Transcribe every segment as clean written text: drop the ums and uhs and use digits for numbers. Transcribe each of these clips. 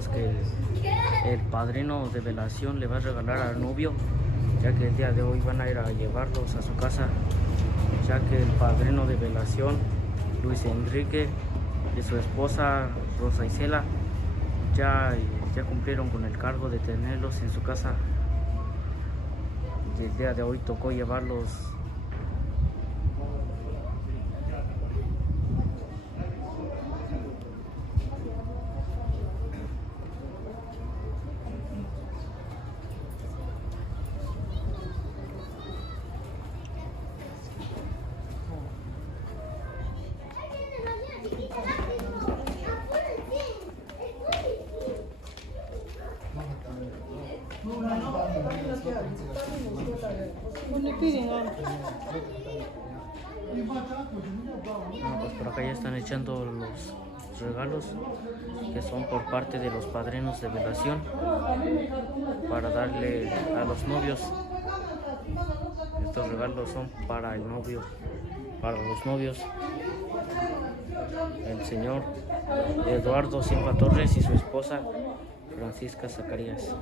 regalos que el padrino de velación le va a regalar al novio, ya que el día de hoy van a ir a llevarlos a su casa, ya que el padrino de velación, Luis Enrique, y su esposa Rosa Isela ya cumplieron con el cargo de tenerlos en su casa. Y el día de hoy tocó llevarlos. Pues por acá ya están echando los regalos que son por parte de los padrinos de velación para darle a los novios. Estos regalos son para el novio, para los novios. El señor Eduardo Silva Torres y su esposa Francisca Zacarías.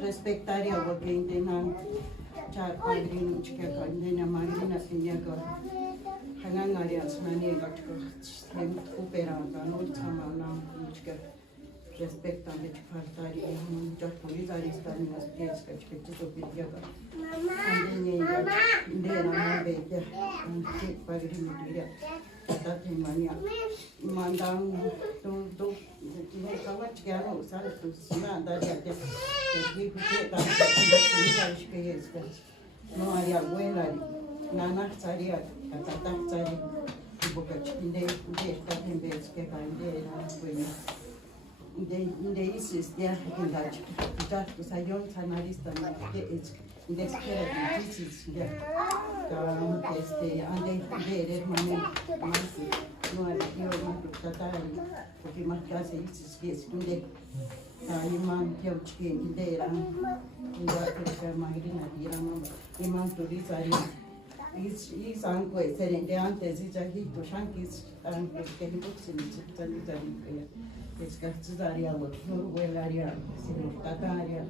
Respectarea oportunidad cha padrino chica condena marina piñaga hangan áreas mani gatko sem operando no chamana chica respecta de faltaria mucha polizari están las pies que chica piñaga andenia de la bella que padrino diría tata mania mandan tu no estaba chiano sale tu sina daria que que que no hay abuela, nana tsaria, tata tsari, boca chinde, está en vez que cande, de isis dia indaj, dat sayon sanarista de espera disis dia, ande de mame mas no hay yo no tata, porque más clase isis que es inde. Imam tiap cikin daerah, tidak kerja mahirin Imam Imam turisari, is angkut sering dia antes jadi tu shangkis angkut kehibuk sini jadi sekarang cari awak nur welaria sini tataria,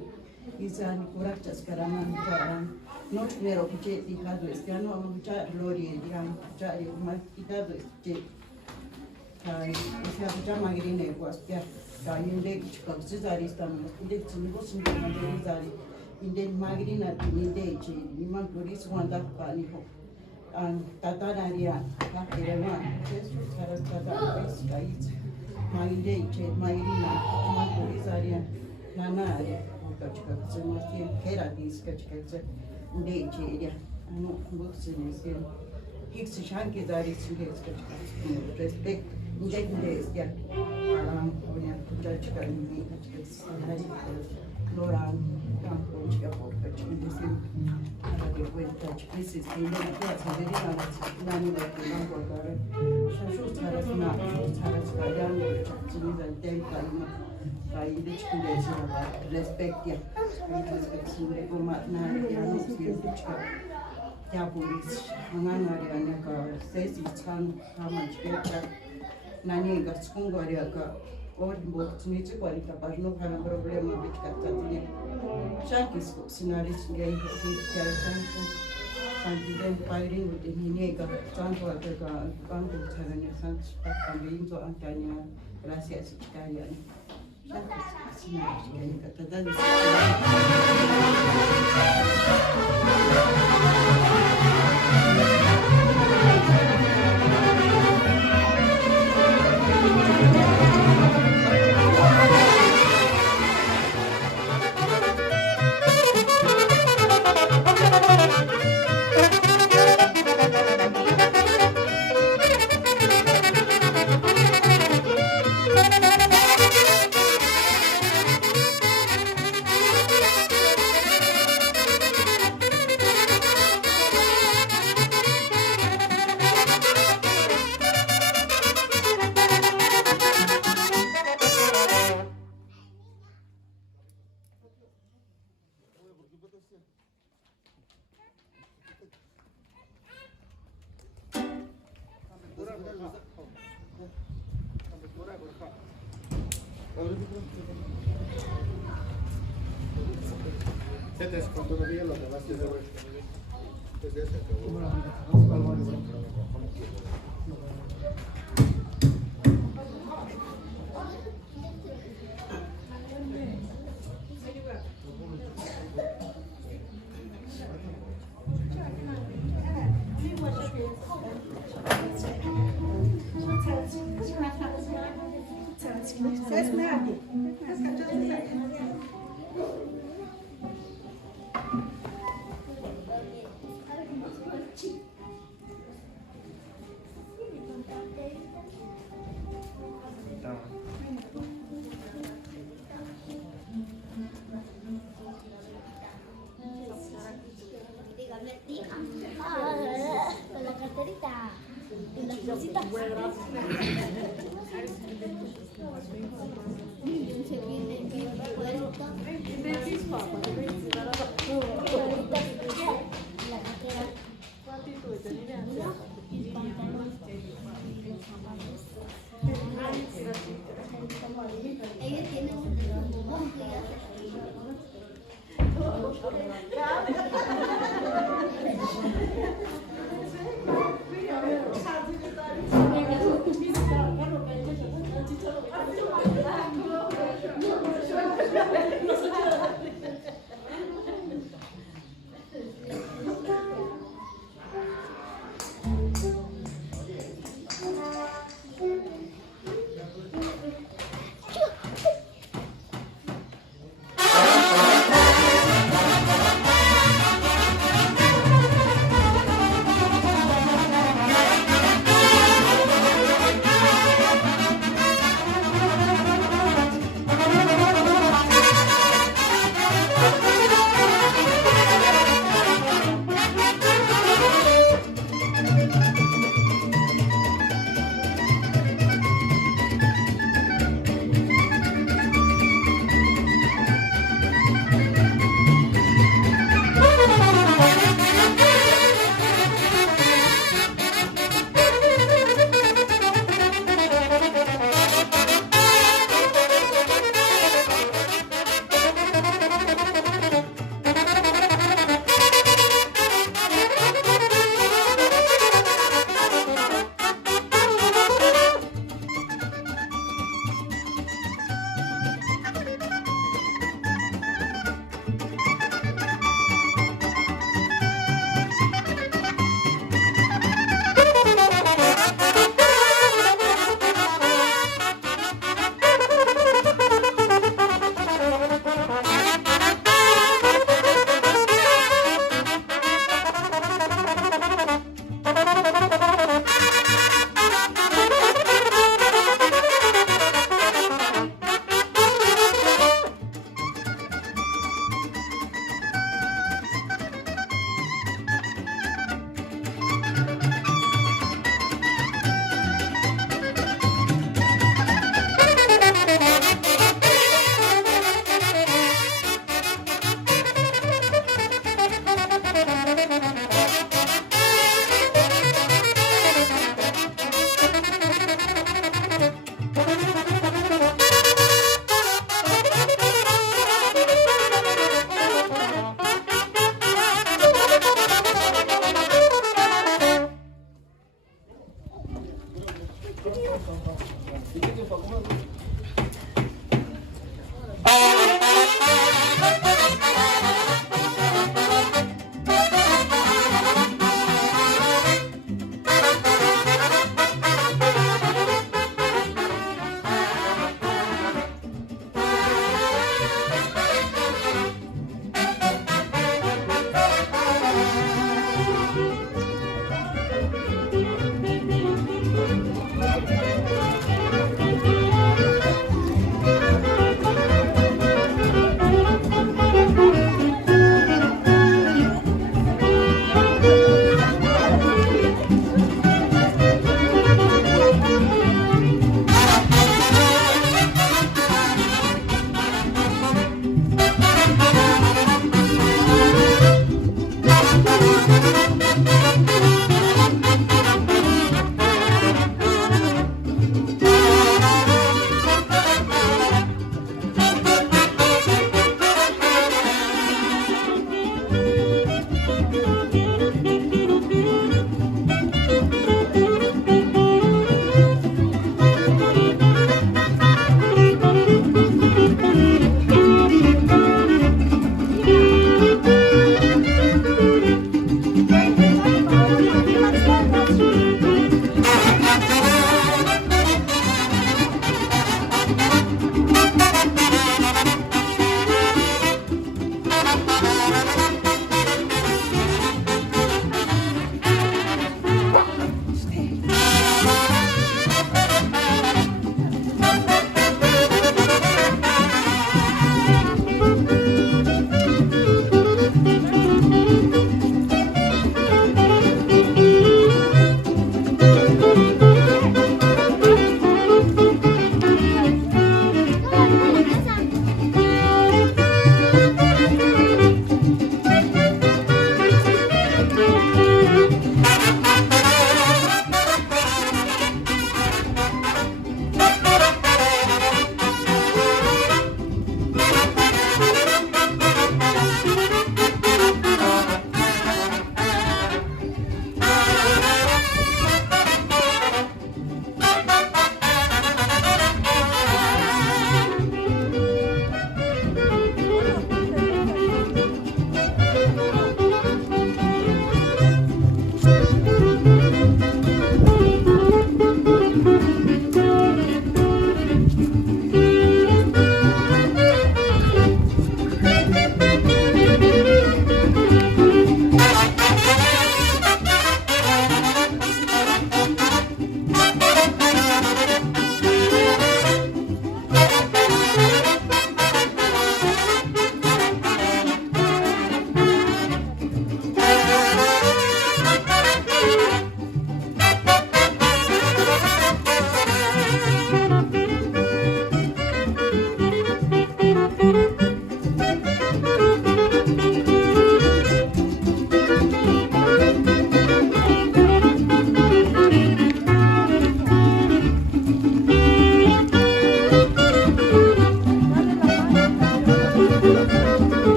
isan kurak sekarang orang not mero kecil tiga tu sekarang cari lori dia cari rumah kita tu cek, sekarang cari mahirinekuas dia. Inde kakzari stamna inde tsingo singa zari inde magrina inde che imam turis wanda pani ho an tata daria hakirema jesu saras tata es kait magrina che magrina imam turis aria nana aria kachka tsmati kera dis kachka inde che ya anu buksene sen hiksi shanki zari singe kachka respect inde ya punya kacak ini kacak hari loran kampung juga kacak di sini ada di kuenta krisis ini kita sendiri nani lagi nangkut dari sesuatu cara sekarang sini dan tempat ini di sini respect ya respect sini umat nari yang mesti juga ya polis mengenai yang ke sesi can sama juga nani gas kungori aga or botni chikori tapar no kana problema bit katatni shankis sinaris gei ki santi pairing uti hinega santo aga bantu tharane sans pakambin to antanya gracias chikarian shankis sinaris gei katatni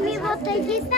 Mi botellita.